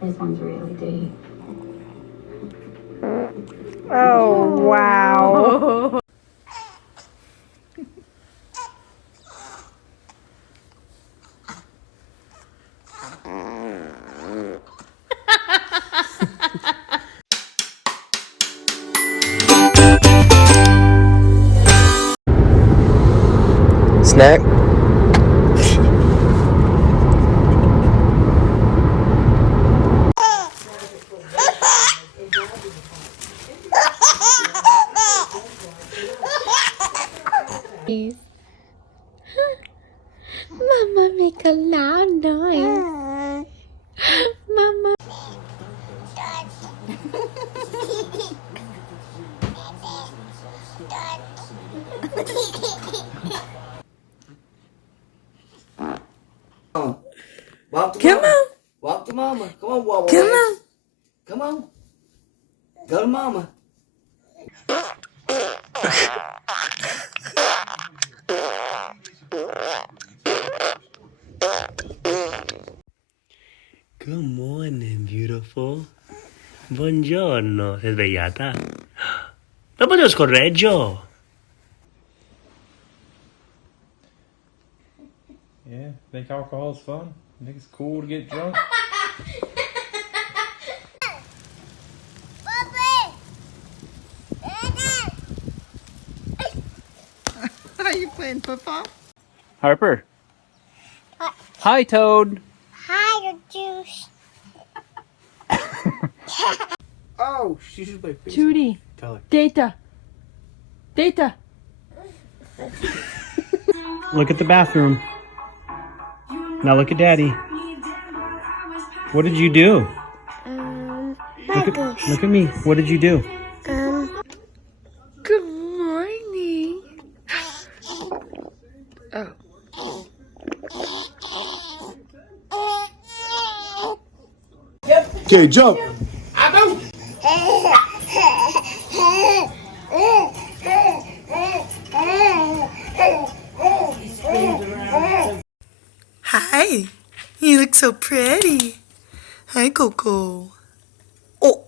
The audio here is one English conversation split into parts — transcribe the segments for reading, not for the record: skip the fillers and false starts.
This one's really deep. Oh, wow. Snack? Mama make a loud noise. Mama. Walk to Come mama. on. Walk to mama. Come on, Wawa. Come on. Come on. Go to mama. Good morning, beautiful. Buongiorno. Sei svegliata? Non potevo scorreggio. Yeah, think alcohol's fun? Think it's cool to get drunk? Are you playing football? Harper. Hi, Toad. Hi, Juice. Oh, she should play face. Judy. Tell her. Data. Data. Look at the bathroom. Now look at Daddy. What did you do? Look at me. What did you do? Good morning. Oh. Okay, jump. Hi. You look so pretty. Hi, Coco. Oh.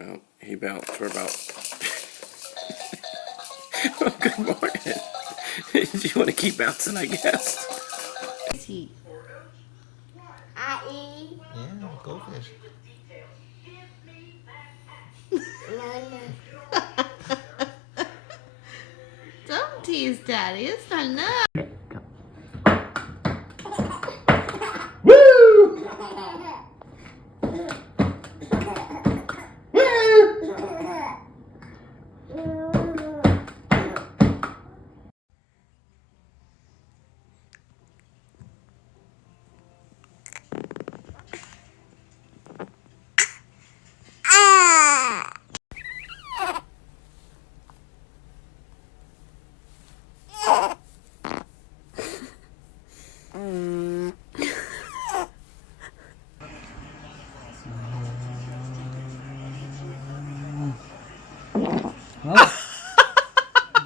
Oh, he bounced for about. Oh, good morning. Do you want to keep bouncing, I guess? Yeah, goldfish. Don't tease Daddy. It's not enough.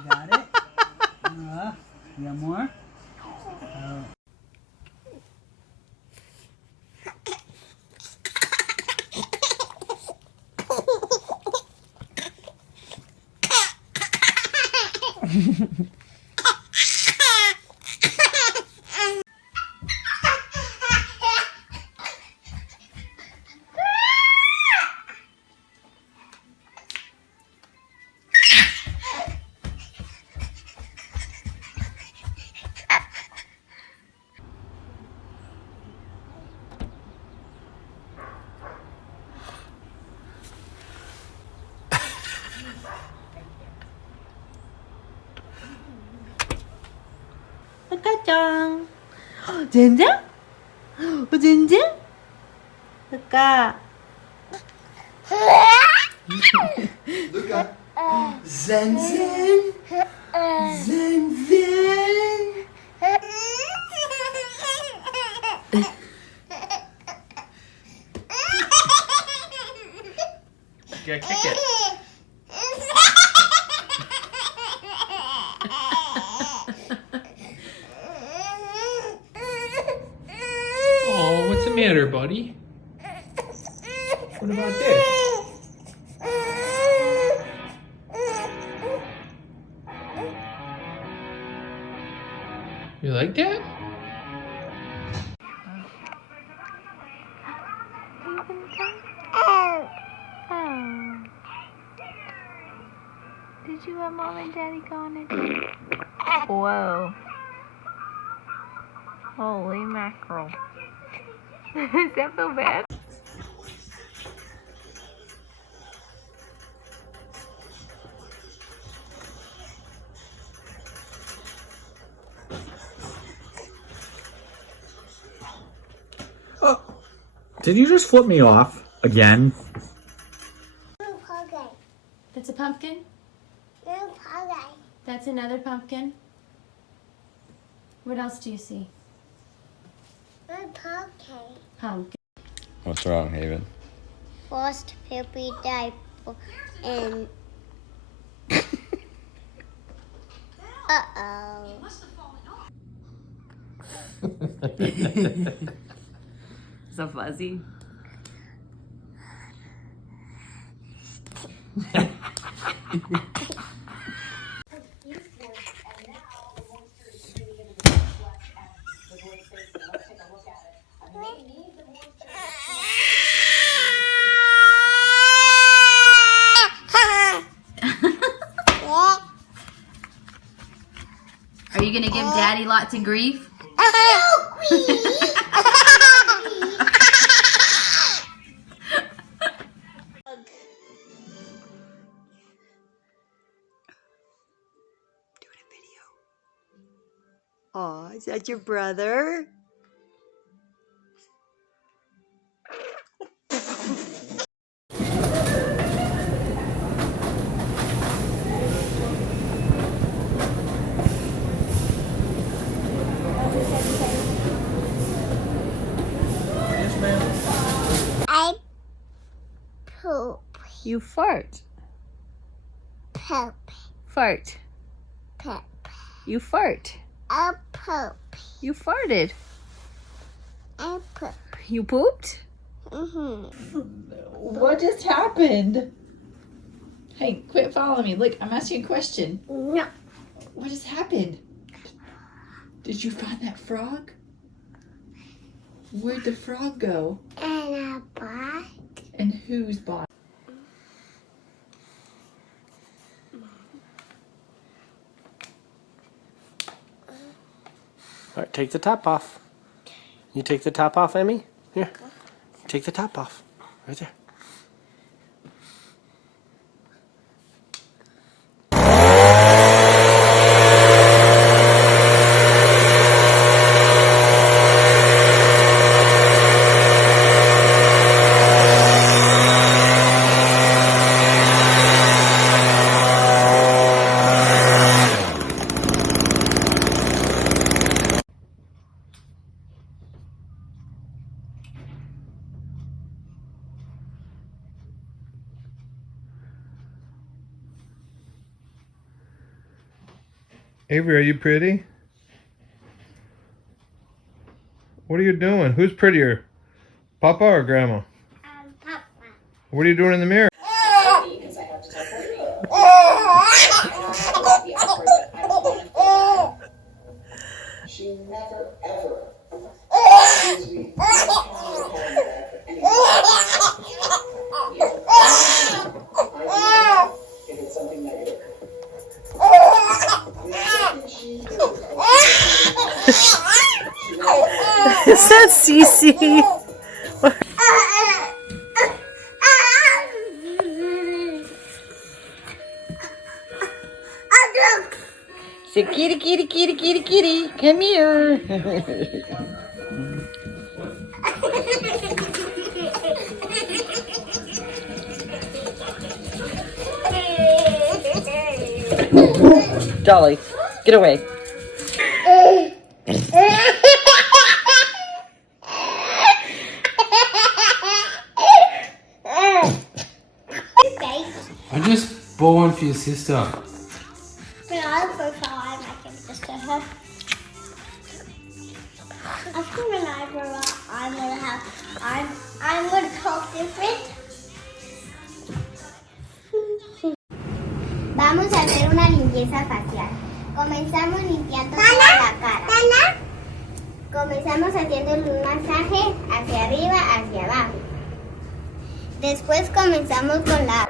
Got it? You got more? 아까짱. 젠장? 젠장? 아까. Luca. Zen Zen. Zen Zen. Go kick it. at her, buddy. What about this? You like that? Oh. Did you want Mom and Daddy go on a date? Whoa. Holy mackerel. Does that feel bad? Did you just flip me off again? That's a pumpkin? That's another pumpkin? What else do you see? Pumpkin. What's wrong, Haven? First puppy diaper and uh-oh. So fuzzy. Are you gonna give Daddy lots of grief? Aw, is that your brother? I poop. You fart. Poop. Fart. Poop. You fart. I poop. You farted. I poop. You pooped? What just happened? Hey, quit following me. Look, I'm asking you a question. No. What just happened? Did you find that frog? Where'd the frog go? And a bot. And whose body? All right, take the top off. You take the top off, Emmy? Here. Take the top off. Right there. Avery, are you pretty? What are you doing? Who's prettier? Papa or Grandma? Papa. What are you doing in the mirror? She never ever if it's something negative. Is that Cece? Say kitty, kitty, kitty, kitty, kitty. Come here. Dolly, get away. I'm just born for your sister. But I'll go for my sister. I think when I grow up, I'm gonna talk different. Vamos a hacer una limpieza facial. Comenzamos limpiando toda la cara. Comenzamos haciéndole un masaje hacia arriba, hacia abajo. Después comenzamos con la